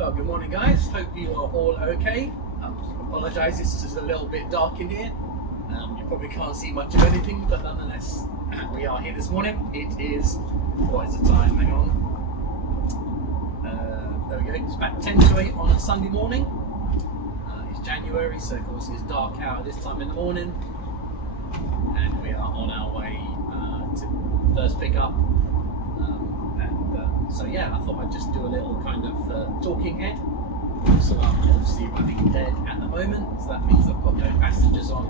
Well, good morning guys, hope you are all okay. Apologise, this is a little bit dark in here. You probably can't see much of anything, but nonetheless, we are here this morning. It is, what is the time, hang on. There we go, it's about 10 to 8 on a Sunday morning. It's January, so of course it's dark out at this time in the morning. And we are on our way to first pick up. So yeah, I thought I'd just do a little kind of talking head. So I'm obviously running dead at the moment, so that means I've got no passengers on,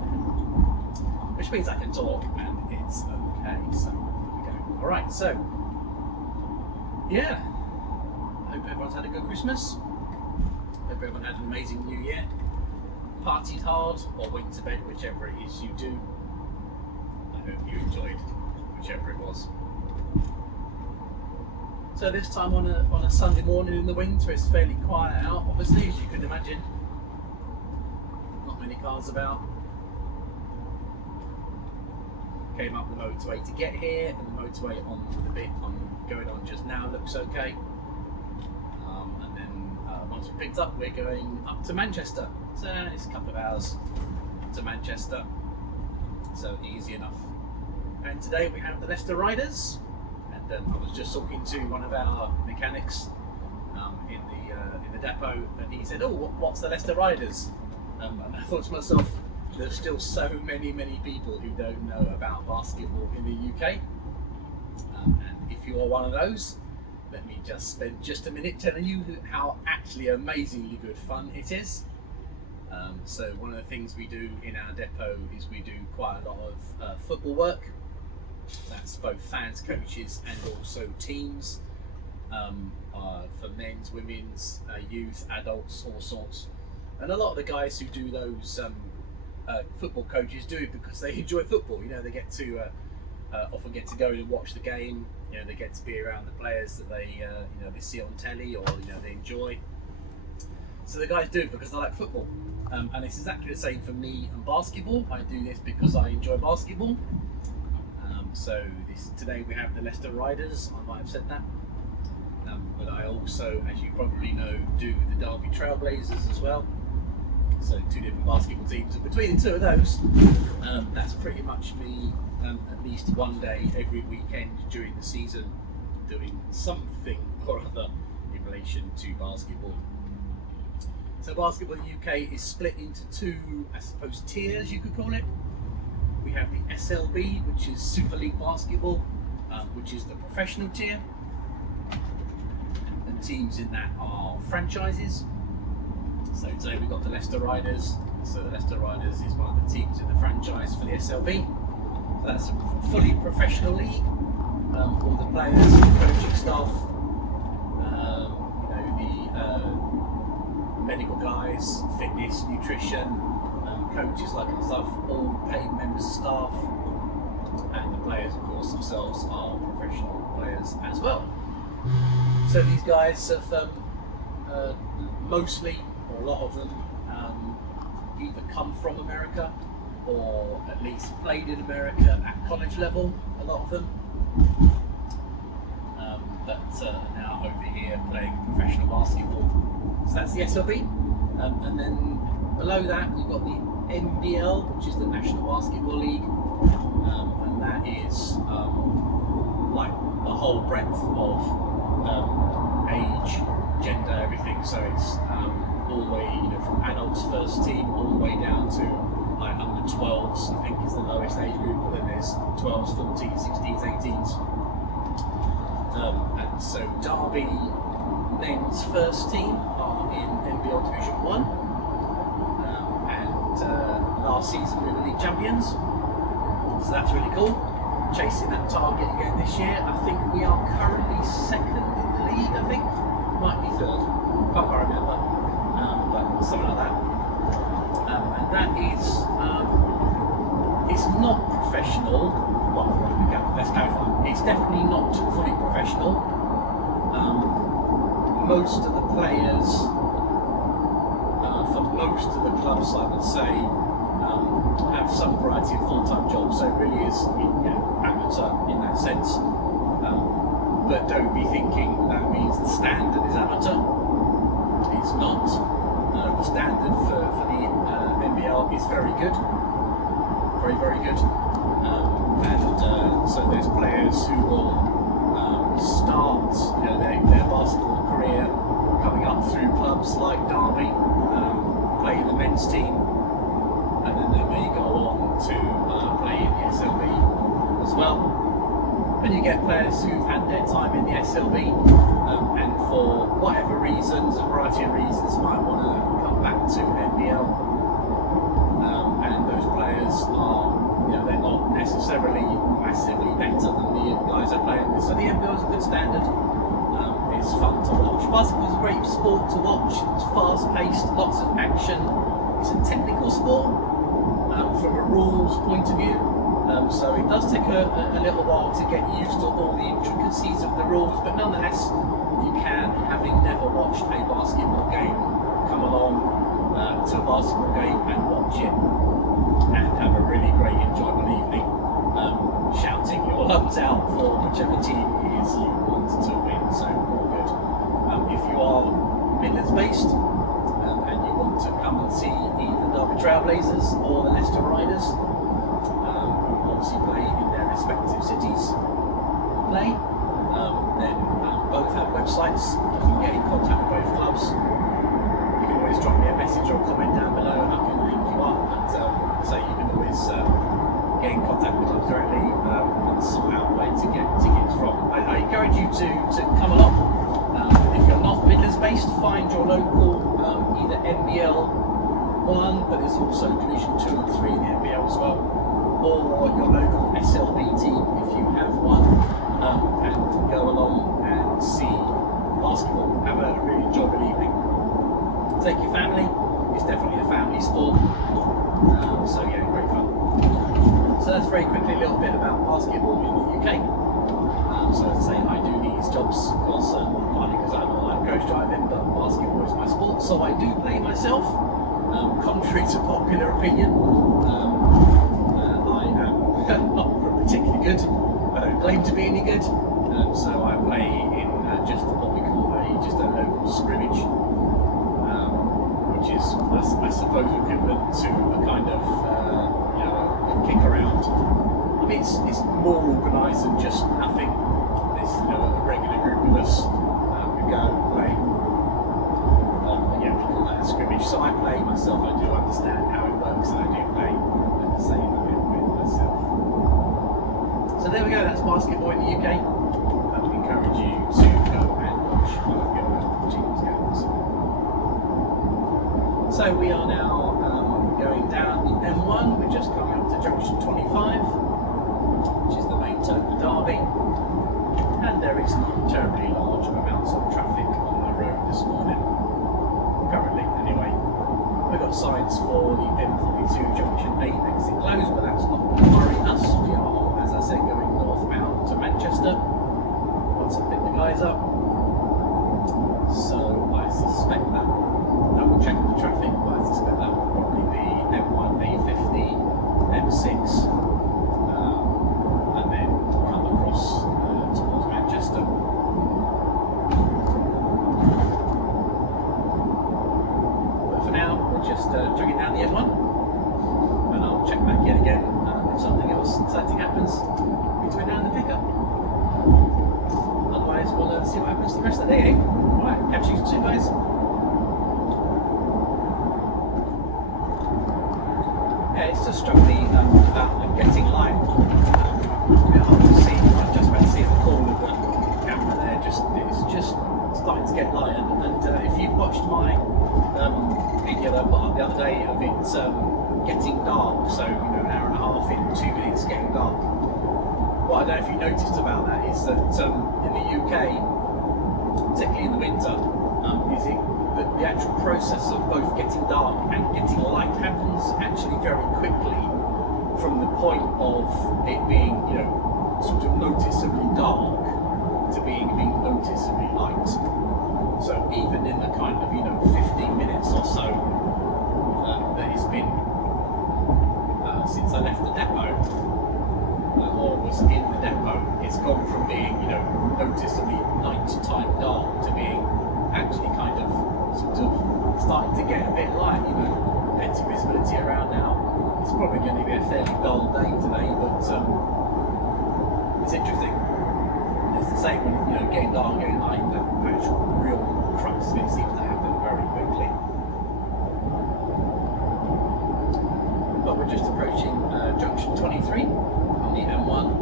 which means I can talk and it's okay. So there we go. Alright, so yeah, hope everyone's had a good Christmas. Hope everyone had an amazing New Year. Partied hard or went to bed, whichever it is you do. I hope you enjoyed whichever it was. So this time on a Sunday morning in the winter, it's fairly quiet out, obviously, as you can imagine. Not many cars about. Came up the motorway to get here, and the motorway on the bit I'm going on just now looks okay. And then once we picked up, we're going up to Manchester. So it's a couple of hours to Manchester, so easy enough. And today we have the Leicester Riders. I was just talking to one of our mechanics in the depot, and he said, "Oh, what's the Leicester Riders?" And I thought to myself, there's still so many people who don't know about basketball in the UK. And if you are one of those, let me just spend just a minute telling you how actually amazingly good fun it is. So one of the things we do in our depot is we do quite a lot of football work. That's both fans, coaches, and also teams for men's, women's, youth, adults, all sorts. And a lot of the guys who do those football coaches do it because they enjoy football. You know, they get to often get to go and watch the game. You know, they get to be around the players that they they see on telly or they enjoy. So the guys do it because they like football. And it's exactly the same for me and basketball. I do this because I enjoy basketball. So today we have the Leicester Riders, I might have said that, but I also, as you probably know, do the Derby Trailblazers as well. So two different basketball teams, and between the two of those, that's pretty much me at least one day every weekend during the season doing something or other in relation to basketball. So basketball in the UK is split into two, I suppose, tiers you could call it. We have the SLB, which is Super League Basketball, which is the professional tier. And teams in that are franchises. So today we've got the Leicester Riders. So the Leicester Riders is one of the teams in the franchise for the SLB. So that's a fully professional league. All the players, coaching staff, the medical guys, fitness, nutrition, coaches like myself, all paid members of staff, and the players of course themselves are professional players as well. So these guys have mostly, or a lot of them, either come from America or at least played in America at college level, a lot of them, but now over here playing professional basketball. So that's the SLB, and then below that you've got the NBL, which is the National Basketball League, and that is like the whole breadth of age, gender, everything. So it's all the way, from adults first team all the way down to like under 12s. I think is the lowest age group, but then there's 12s, 14s, 16s, 18s. And so Derby men's first team are in NBL Division 1. Last season we were league champions, so that's really cool. Chasing that target again this year. I think we are currently second in the league, I think. Might be third, can't quite remember, but something like that. And that is, it's not professional. Well, let's clarify. It's definitely not fully professional. Most of the players, for most of the clubs, I would say, have some variety of full-time jobs, so it really is amateur in that sense. But don't be thinking that means the standard is amateur. standard for the NBL is very good, very, very good. So there's players who will start their basketball career coming up through clubs like Derby, playing the men's team, and then they may go on to play in the SLB as well. And you get players who've had their time in the SLB and for whatever reasons, a variety of reasons, might want to come back to NBL. And those players are, they're not necessarily massively better than the guys that play in this. So the NBL is a good standard. It's fun to watch. Basketball is a great sport to watch. It's fast paced, lots of action. It's a technical sport from a rules point of view. So it does take a little while to get used to all the intricacies of the rules, but nonetheless, you can, having never watched a basketball game, come along to a basketball game and watch it and have a really great enjoyable evening, shouting your lungs out for whichever team it is you want to win. So all good. If you are Midlands based and you want to come and see either Derby Trailblazers or the Leicester Riders, play in their respective cities, then both have websites. You can get in contact with both clubs. You can always drop me a message or a comment down below and I can link you up, and so you can always get in contact with clubs directly and sort out a way to get tickets from. I encourage you to come along. If you're not Midlands based, find your local either NBL 1, but there's also Division 2 and 3 in the NBL as well, or your local SLB team if you have one, and go along and see basketball. Have a really enjoyable evening. Take your family. It's definitely a family sport. So yeah, great fun. So that's very quickly a little bit about basketball in the UK. So as I say, I do these jobs partly because I'm not like coach driving, but basketball is my sport, so I do play myself. Contrary to popular opinion. Not particularly good. I don't claim to be any good. So I play in just what we call a local scrimmage, which is I suppose equivalent to a kind of a kick around. I mean it's more organised than just nothing. There's a regular group of us who go and play. We call that a scrimmage. So I play myself. I do understand how it works, and I do play at the same myself. So there we go, that's basketball in the UK. I would encourage you to go and watch one of your local team's games. So we are now going down the M1, we're just coming up to junction 25, which is the main turn for Derby. And there is not terribly large amounts of traffic on the road this morning. Currently, anyway. We've got signs for the M42 junction 8 exit closed, but that's not worrying us. We are, as I said, going northbound to Manchester. Once I pick the guys up. So I suspect that, double check the traffic, but I suspect that will probably be M1, A50, M6, and then come across towards Manchester. Just chugging down the M1, and I'll check back in again if something else exciting happens between now and the pickup. Otherwise, we'll see what happens the rest of the day, eh? Alright, catch you soon, guys. Yeah, it's just struck me about getting light. Hard to see. I'm just about to see the corner of the camera there. It's just starting to get light, and if you've watched my video that I put up the other day of it getting dark, so an hour and a half in 2 minutes getting dark. What I don't know if you noticed about that is that in the UK, particularly in the winter, is that the actual process of both getting dark and getting light happens actually very quickly from the point of it being sort of noticeably dark to being noticeably light. So even in the kind of 15 minutes or so that it's been since I left the depot or was in the depot, it's gone from being noticeably nighttime dark to being actually kind of sort of starting to get a bit light. fairly dull day today, but it's interesting. It's the same when getting dark, getting light. The actual real crux of it seems to happen very quickly. But we're just approaching junction 23 on the M1,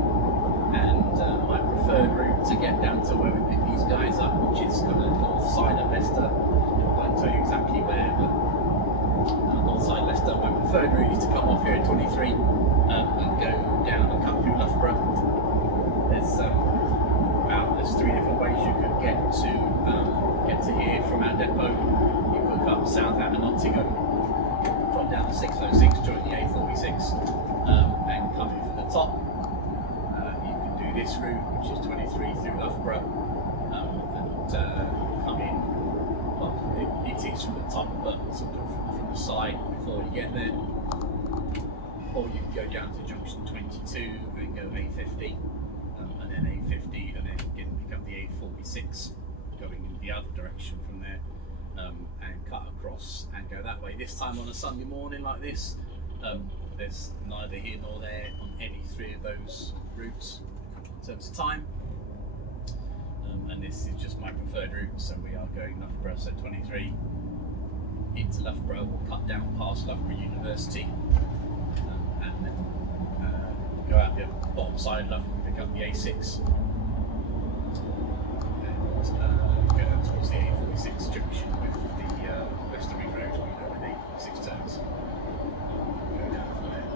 and my preferred route to get down to where we pick these guys up, which is kind of north side of Leicester. I won't tell you exactly where, but north side Leicester. My preferred route is to come off here at 23 and go down and cut through Loughborough. There's 3 different ways you could get to here from our depot. You could come south out of Nottingham, drop down the 606, join the A46, and come in from the top. You can do this route, which is 23 through Loughborough, and come in. Well, it is from the top, but sort of from the side before you get there. Or you can go down to junction 22 and go A50, and then A50, and then pick up the A46, going in the other direction from there, and cut across and go that way. This time on a Sunday morning like this, there's neither here nor there on any 3 of those routes in terms of time. And this is just my preferred route, so we are going Loughborough, so 23 into Loughborough. We'll cut down past Loughborough University, and then go out the bottom side of Loughborough and pick up the A6, and go down towards the A46 junction with the Leicester Riders, where the A46 turns. Go down from there.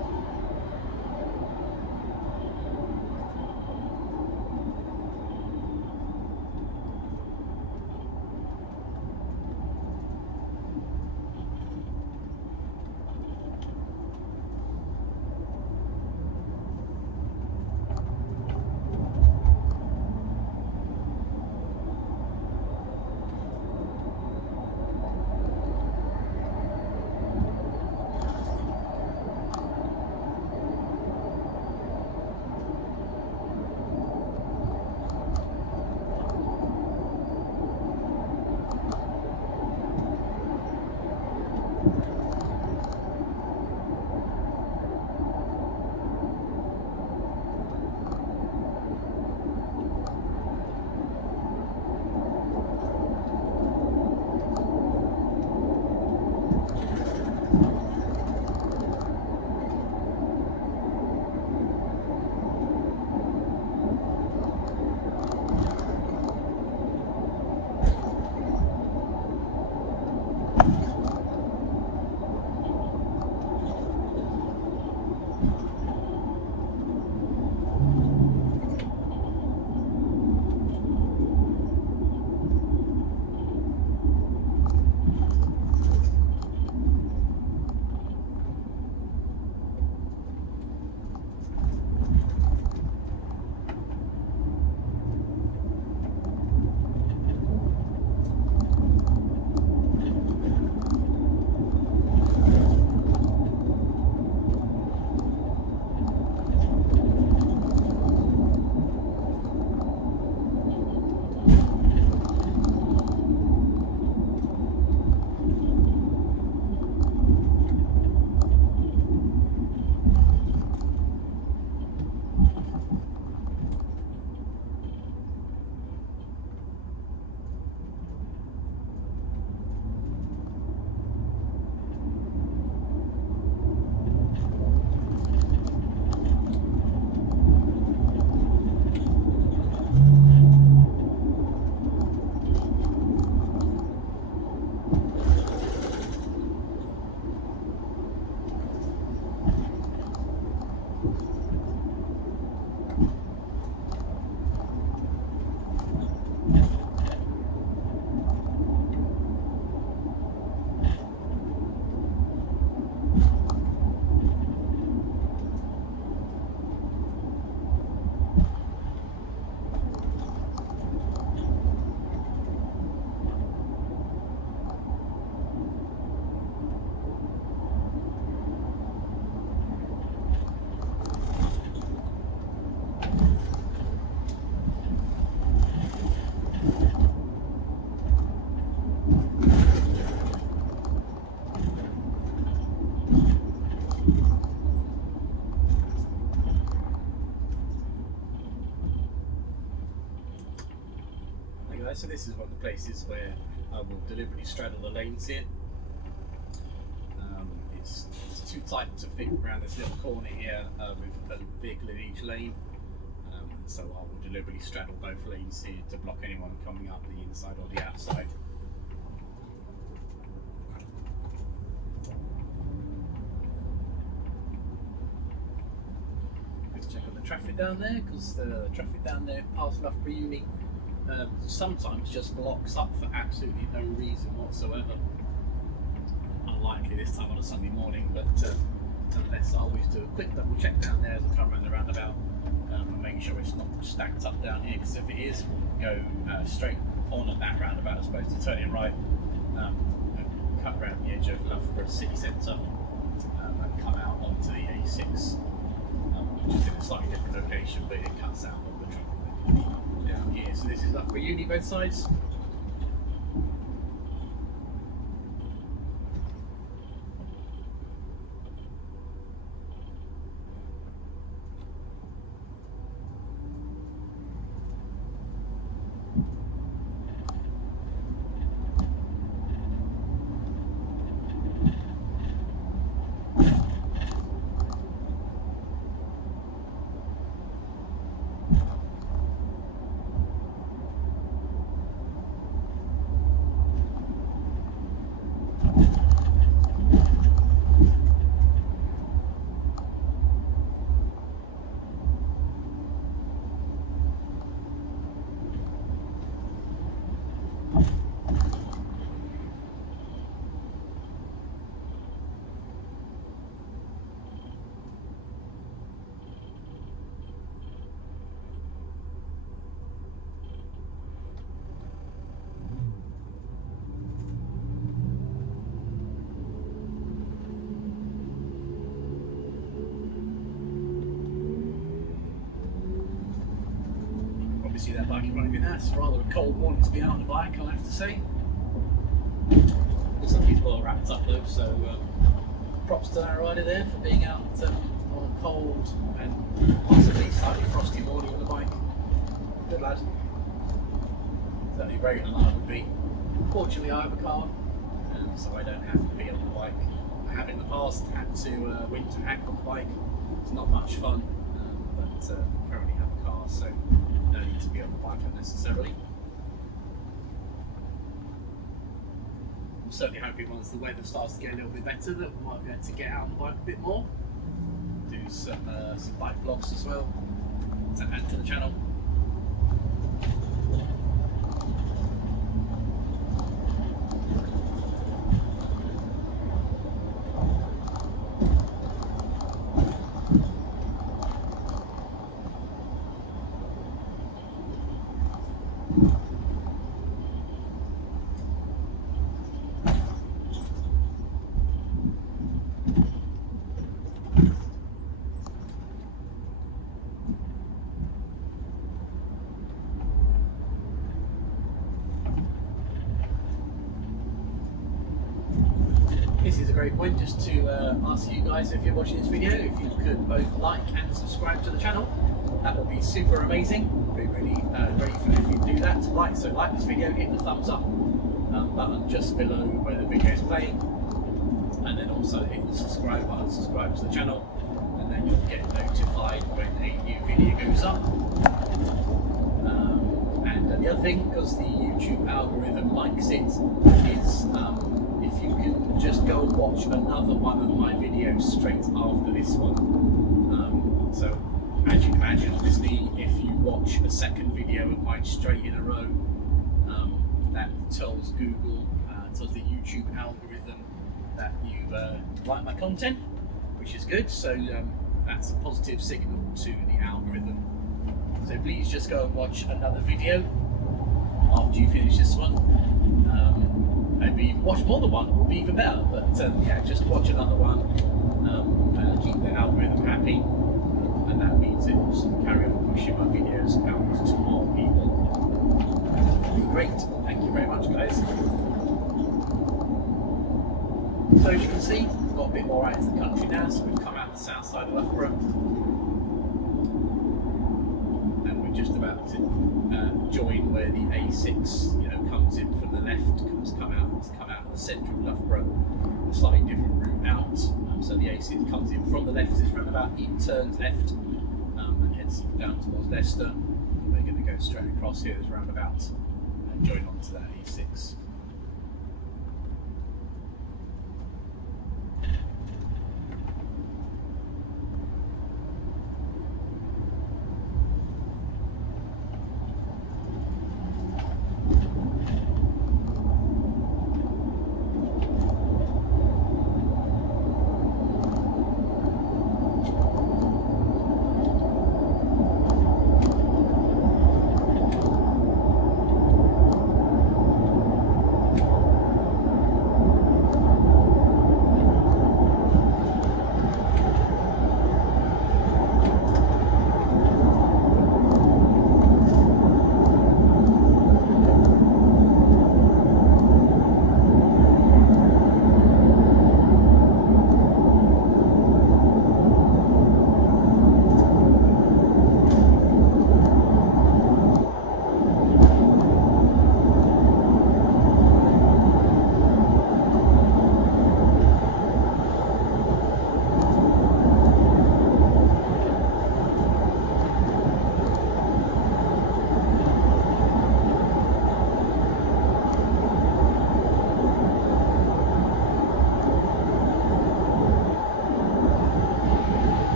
guys, so this is one of the places where I will deliberately straddle the lanes here. It's too tight to fit around this little corner here with a vehicle in each lane, so I will deliberately straddle both lanes here to block anyone coming up the inside or the outside. Let's check on the traffic down there, because the traffic down there past Loughborough Uni sometimes just blocks up for absolutely no reason whatsoever. Unlikely this time on a Sunday morning, but nonetheless I always do a quick double check down there as I come around the roundabout and make sure it's not stacked up down here, because if it is, we'll go straight on at that roundabout as opposed to turning right and cut around the edge of Loughborough city centre and come out onto the A6, which is in a slightly different location, but it cuts out all the traffic that can be down here. So this is Loughborough Uni both sides. See that bike running a bit now. It's rather a cold morning to be out on the bike, I'll have to say. Looks like he's well wrapped up though, so props to that rider there for being out on a cold and possibly slightly frosty morning on the bike. Good lad. Certainly braver than I would be. Fortunately I have a car, so I don't have to be on the bike. I have in the past had to winter hack on the bike. It's not much fun, but currently have a car, so no need to be on the bike unnecessarily. I'm certainly hoping once the weather starts to get a little bit better that we might be able to get out on the bike a bit more. Do some bike vlogs as well to add to the channel. This is a great point just to ask you guys, if you're watching this video, if you could both like and subscribe to the channel. That would be super amazing. It would be really grateful if you do that. Like this video, hit the thumbs up button just below where the video is playing, and then also hit the subscribe button, subscribe to the channel, and then you'll get notified when a new video goes up. And the other thing, because the YouTube algorithm likes it, is if you can just go and watch another one of my videos straight after this one. So as you can imagine, obviously, if you watch a second video of mine straight in a row, that tells Google, tells the YouTube algorithm that you like my content, which is good. So that's a positive signal to the algorithm. So please just go and watch another video after you finish this one. Maybe watch more than one, would be even better, but yeah, just watch another one, keep the algorithm happy, and that means it will carry on pushing my videos out to more people. That would be great. Thank you very much, guys. So as you can see, we've got a bit more out into the country now, so we've come out the south side of Loughborough, and we're we're just about to join where the A6, comes in from the left, come out of the central Loughborough, a slightly different route out. So the A6 comes in from the left, this roundabout, it turns left and heads down towards Leicester. We're going to go straight across here, this roundabout, and join onto that A6.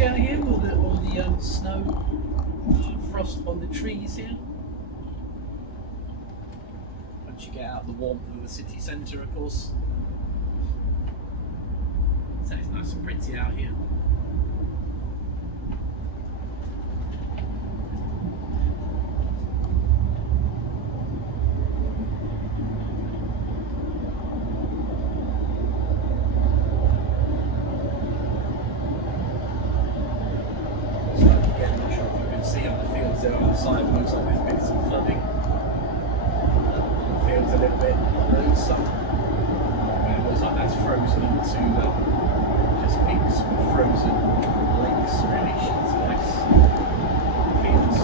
Out here, all the snow, frost on the trees here. Once you get out of the warmth of the city centre, of course. So it's nice and pretty out here. There on the side, looks like there's been some flooding. Feels a little bit loose. It looks like that's frozen into just peaks of frozen lakes, really, sheets of ice. Fields.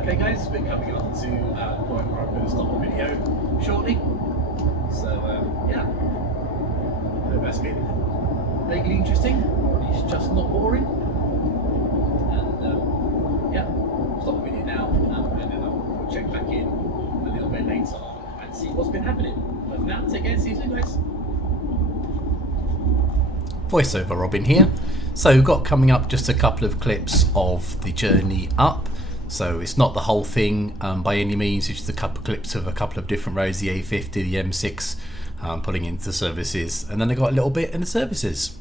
Okay guys, we're coming on to the point where I'm going to stop the video shortly. So yeah, hope that's been vaguely interesting, or at least just not boring. And yeah, stop the video now, and then I'll check back in a little bit later on and see what's been happening. But for now, take care, see you soon guys. Voiceover Robin here. So we've got coming up just a couple of clips of the journey up. So it's not the whole thing by any means, it's just a couple of clips of a couple of different roads, the A50, the M6, pulling into the services, and then I got a little bit in the services.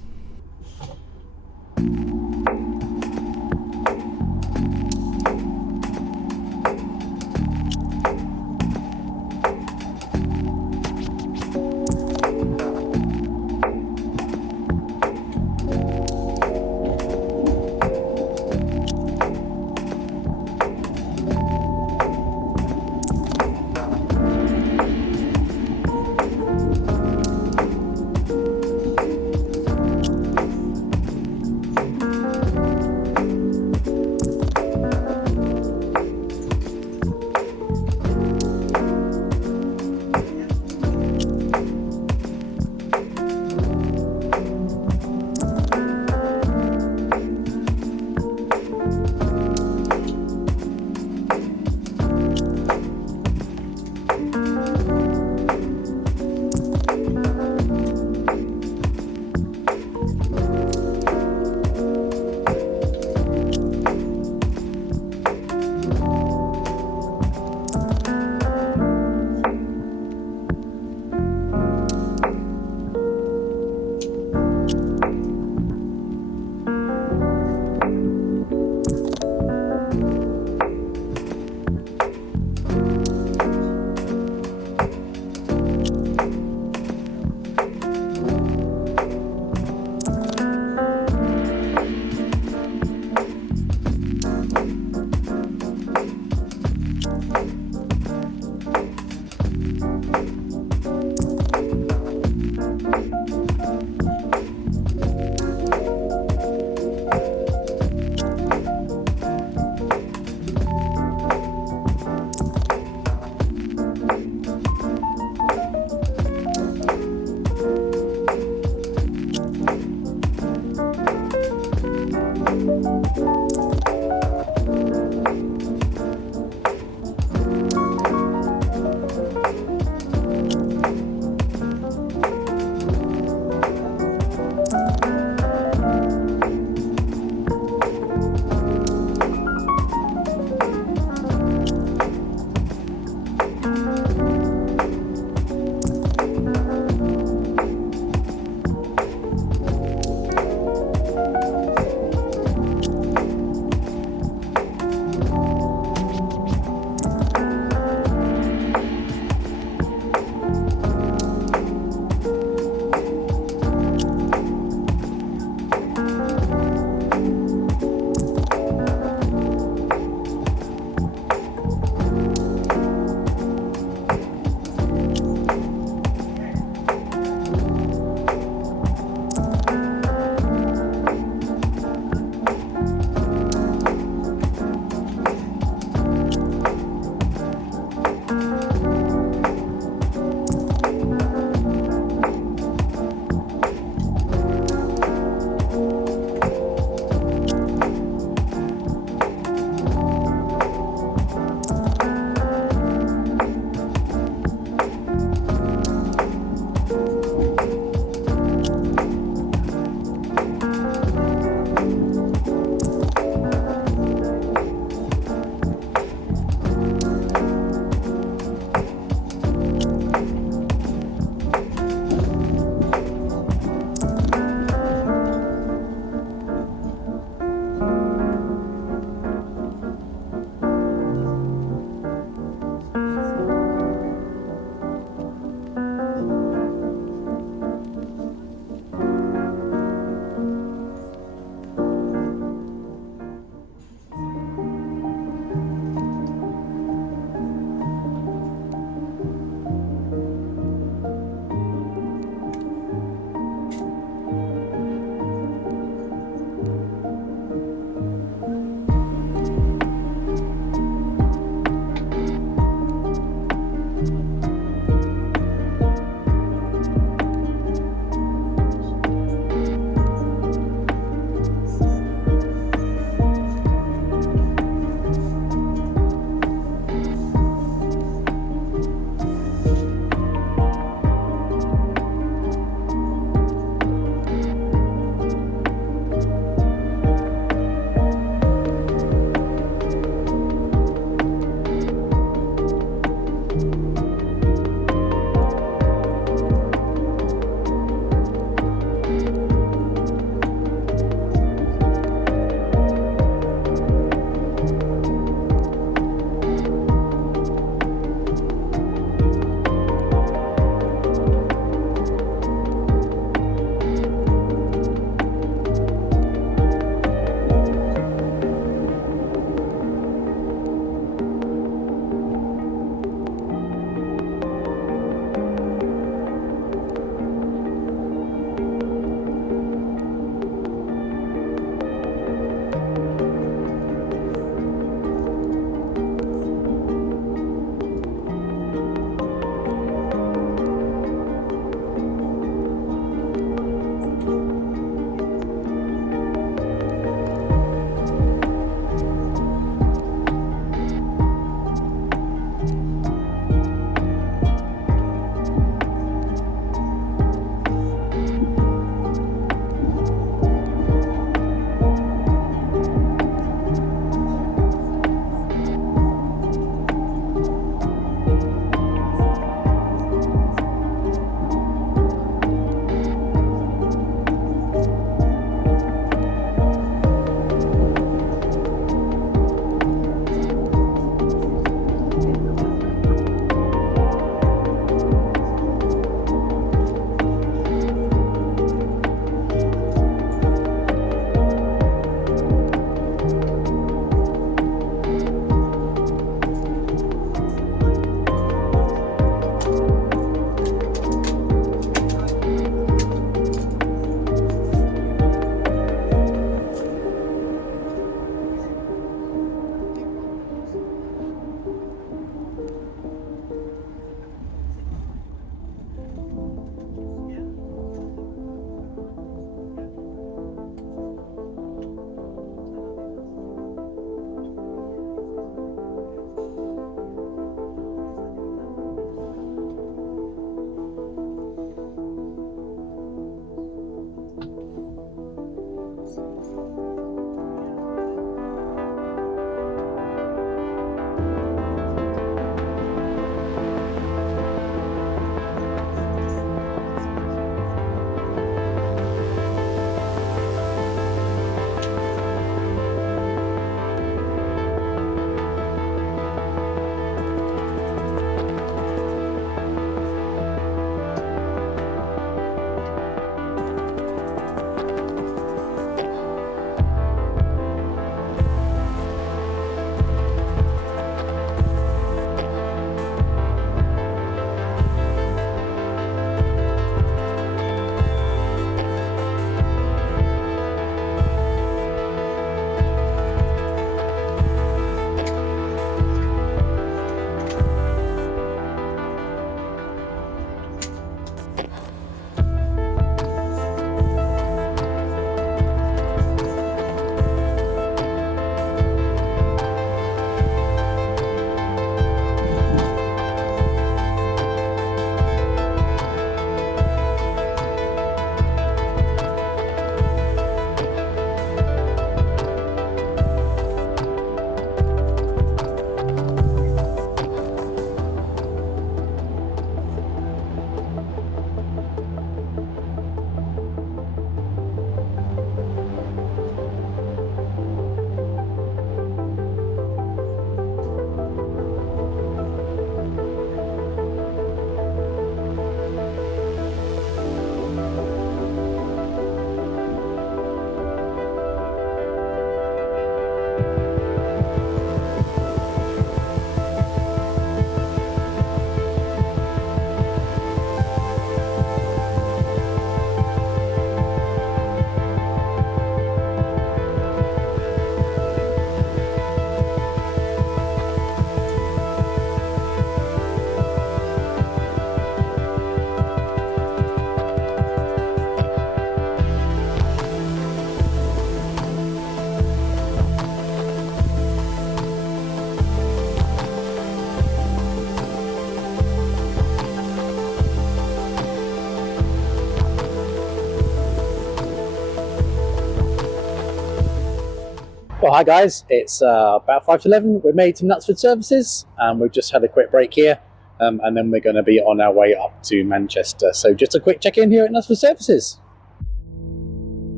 Well, hi guys, it's about 5 to 11. We're made to Knutsford services, and we've just had a quick break here, and then we're going to be on our way up to Manchester. So just a quick check-in here at Knutsford services.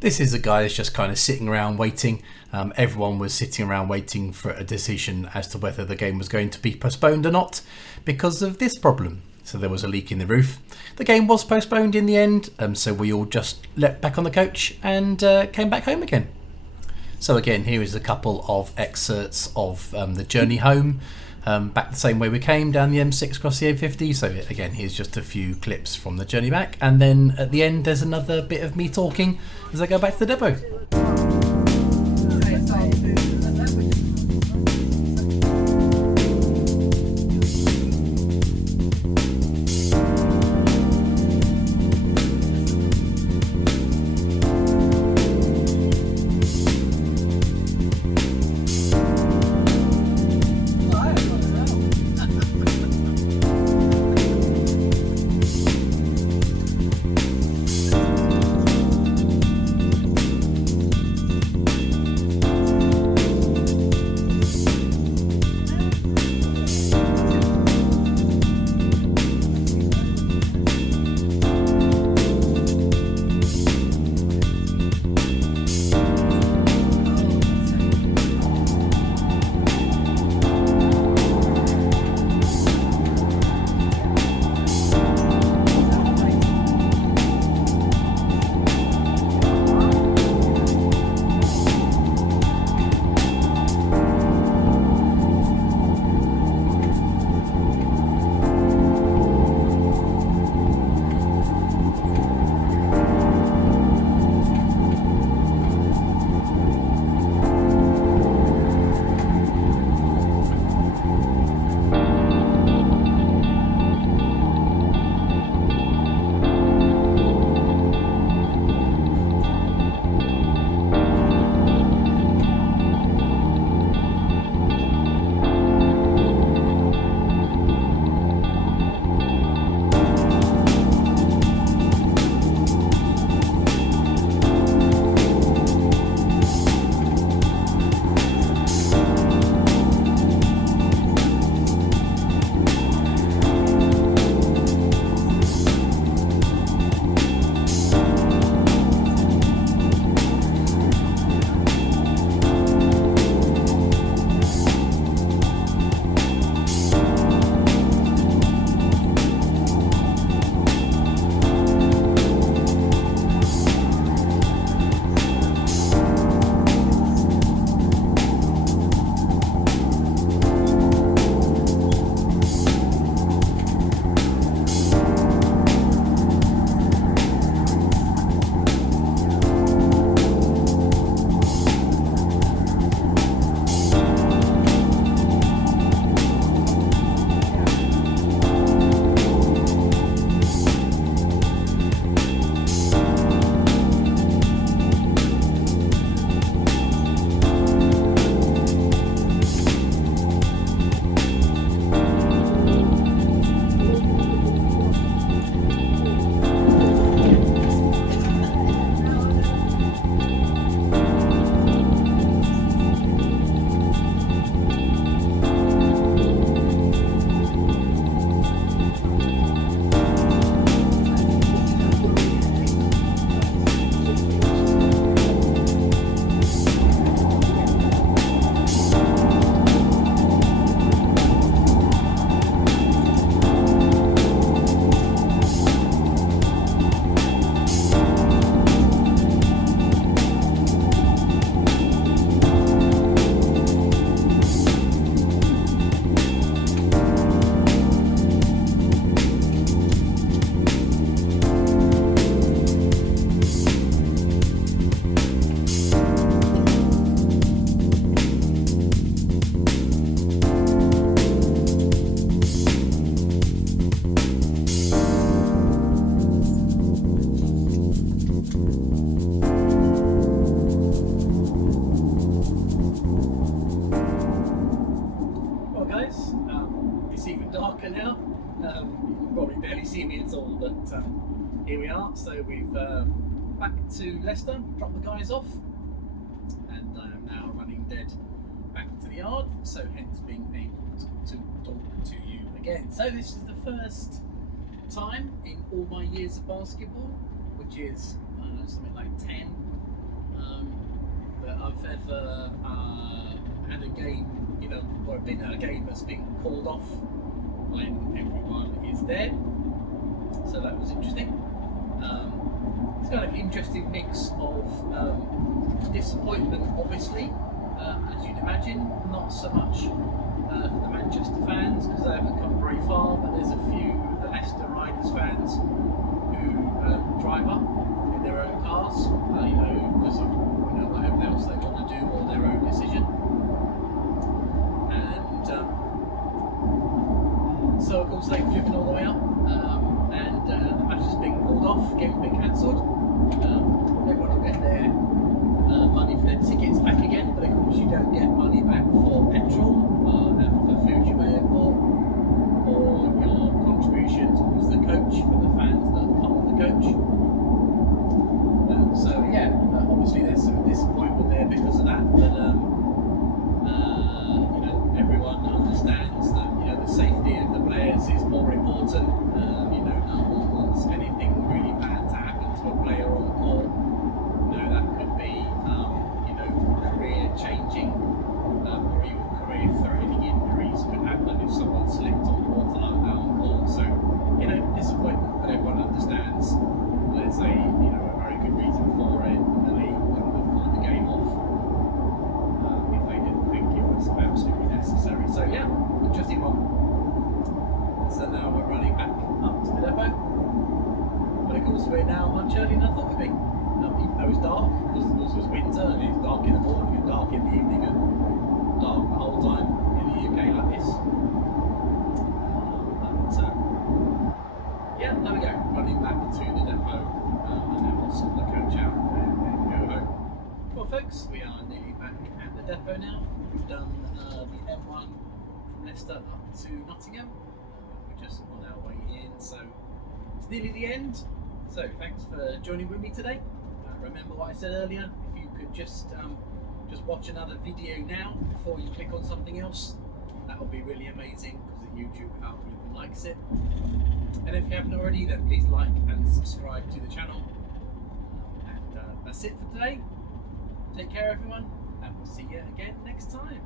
This is a guy that's just kind of sitting around waiting. Everyone was sitting around waiting for a decision as to whether the game was going to be postponed or not because of this problem. So there was a leak in the roof. The game was postponed in the end, so we all just leapt back on the coach and came back home again. So again, here is a couple of excerpts of the journey home, back the same way we came, down the M6 across the A50. So again, here's just a few clips from the journey back, and then at the end there's another bit of me talking as I go back to the depot. Here we are, so we've back to Leicester, dropped the guys off, and I am now running dead back to the yard, so hence being able to talk to you again. So this is the first time in all my years of basketball, which is, I don't know, something like 10, that I've ever had a game, you know, or been at a game that's been called off when everyone is there. So that was interesting. it's kind of interesting mix of disappointment, obviously, as you'd imagine, not so much for the Manchester fans because they haven't come very far, but there's a few of the Leicester Riders fans who drive up in their own cars, because of whatever else they want to do or their own decision. And so of course they've driven all the way up, and the match has been called off, game's been cancelled. Everyone will get their money for their tickets back again, but of course you don't get money back for petrol, and for food you may have bought, or your contribution towards the coach for the fans that have come on the coach. So yeah, obviously there's some disappointment there because of that, but everyone understands that the safety of the players is more important. No one wants anything really bad to happen to a player on court. That could be career changing or even career threatening injuries could happen if someone slipped on water like that on court. So disappointment, but everyone understands there's a very good reason for it. The league wouldn't have called the game off if they didn't think it was absolutely necessary. So yeah, interesting one. So now we're running back up to the depot, but of course we're now much earlier than I thought we'd be. Even though it's dark, because of course it's winter and it's dark in the morning and dark in the evening and dark the whole time in the UK like this. Yeah, there we go, running back to the depot, and then we'll sort the coach out and then go home. Well folks, we are nearly back at the depot now. We've done the M1 from Leicester up to Nottingham. We're just on our way in, so it's nearly the end. So thanks for joining with me today. Remember what I said earlier, if you could just watch another video now before you click on something else, that would be really amazing because the YouTube algorithm likes it. And if you haven't already, then please like and subscribe to the channel. And that's it for today. Take care everyone, and we'll see you again next time.